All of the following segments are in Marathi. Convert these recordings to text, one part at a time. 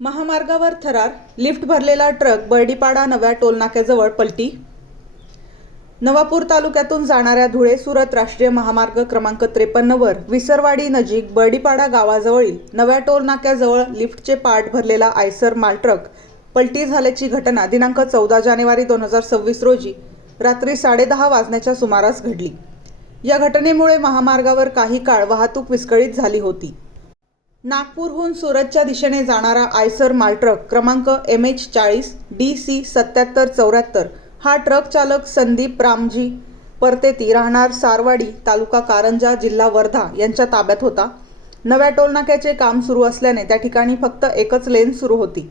महामार्गावर थरार, लिफ्ट भरलेला ट्रक बर्डीपाडा नव्या टोलनाक्याजवळ पलटी. नवापूर तालुक्यातून जाणाऱ्या धुळे सुरत राष्ट्रीय महामार्ग क्रमांक 53 वर विसरवाडी नजीक बर्डीपाडा गावाजवळील नव्या टोलनाक्याजवळ लिफ्टचे पार्ट भरलेला आयसर मालट्रक पलटी झाल्याची घटना दिनांक 14 जानेवारी 2026 रोजी रात्री 10:30 वाजण्याच्या सुमारास घडली. या घटनेमुळे महामार्गावर काही काळ वाहतूक विस्कळीत झाली होती. नागपूरहून सुरतच्या दिशेने जाणारा आयसर मालट्रक क्रमांक MH40 DC 7774 हा ट्रक चालक संदीप रामजी परतेती राहणार सारवाडी तालुका कारंजा जिल्हा वर्धा यांच्या ताब्यात होता. नव्या टोलनाक्याचे काम सुरू असल्याने त्या ठिकाणी फक्त एकच लेन सुरू होती.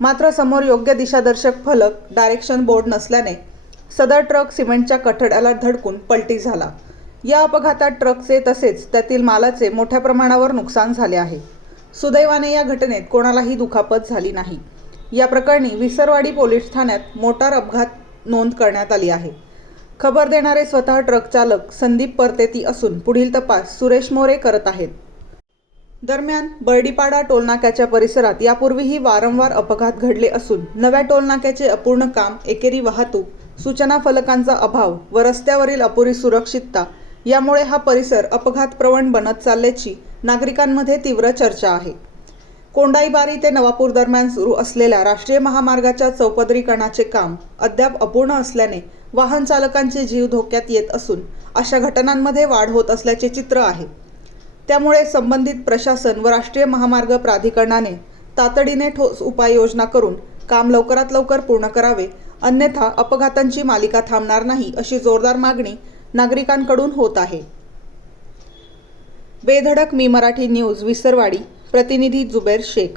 मात्र समोर योग्य दिशादर्शक फलक डायरेक्शन बोर्ड नसल्याने सदर ट्रक सिमेंटच्या कठड्याला धडकून पलटी झाला. या अपघातात ट्रकचे तसेच त्यातील मालाचे मोठ्या प्रमाणावर नुकसान झाले आहे. सुदैवाने या घटनेत कोणालाही दुखापत झाली नाही. या प्रकरणी विसरवाडी पोलीस ठाण्यात मोटार अपघात नोंद करण्यात आली आहे. खबर देणारे स्वतः ट्रक चालक संदीप परतेती असून पुढील तपास सुरेश मोरे करत आहेत. दरम्यान बर्डीपाडा टोलनाक्याच्या परिसरात यापूर्वीही वारंवार अपघात घडले असून नव्या टोलनाक्याचे अपूर्ण काम, एकेरी वाहतूक, सूचना फलकांचा अभाव व रस्त्यावरील अपुरी सुरक्षितता यामुळे हा परिसर अपघातप्रवण बनत चालल्याची नागरिकांमध्ये तीव्र चर्चा आहे. कोंडाईबारी ते नवापूर दरम्यान सुरू असलेल्या राष्ट्रीय महामार्गाच्या चौपदरीकरणाचे काम अद्याप अपूर्ण असल्याने वाहन चालकांचे जीव धोक्यात येत असून अशा घटनांमध्ये वाढ होत असल्याचे चित्र आहे. त्यामुळे संबंधित प्रशासन व राष्ट्रीय महामार्ग प्राधिकरणाने तातडीने ठोस उपाययोजना करून काम लवकरात लवकर पूर्ण करावे, अन्यथा अपघातांची मालिका थांबणार नाही अशी जोरदार मागणी नागरिकांकडून होत आहे. बेधडक मी मराठी न्यूज विसरवाडी, प्रतिनिधी जुबेर शेख.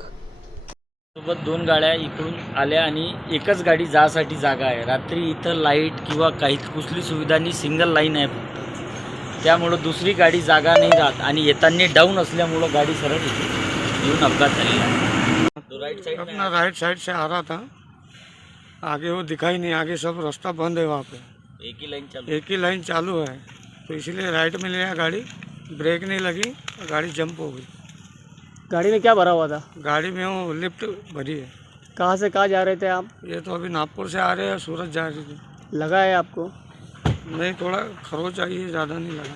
सोबत 2 गाड्या इकडून आल्या आणि एकच गाडी जासाठी जागा आहे. रात्री इथं लाईट किंवा काही कुठली सुविधा नाही, सिंगल लाईन आहे फक्त. त्यामुळं दुसरी गाडी जागा नहीं राहत आणि येताना डाऊन असल्यामुळं गाड़ी सरळ येऊन अपघात झालेला है. तो अपना राइट साइड से आ रहा था, आगे वो दिखाई नहीं, आगे सब रास्ता बंद है, वहाँ पे एक ही लाइन चालू है, तो इसलिए राइट में लिया गाड़ी, ब्रेक नहीं लगी, गाड़ी जंप हो गई. गाड़ी में क्या भरा हुआ था? गाड़ी में वो लिफ्ट भरी है. कहाँ से कहाँ जा रहे थे आप? ये तो अभी नागपुर से आ रहे हैं, सूरत जा रही थी. लगा है आपको? नहीं, थोड़ा खरोच आई है, ज़्यादा नहीं लगा.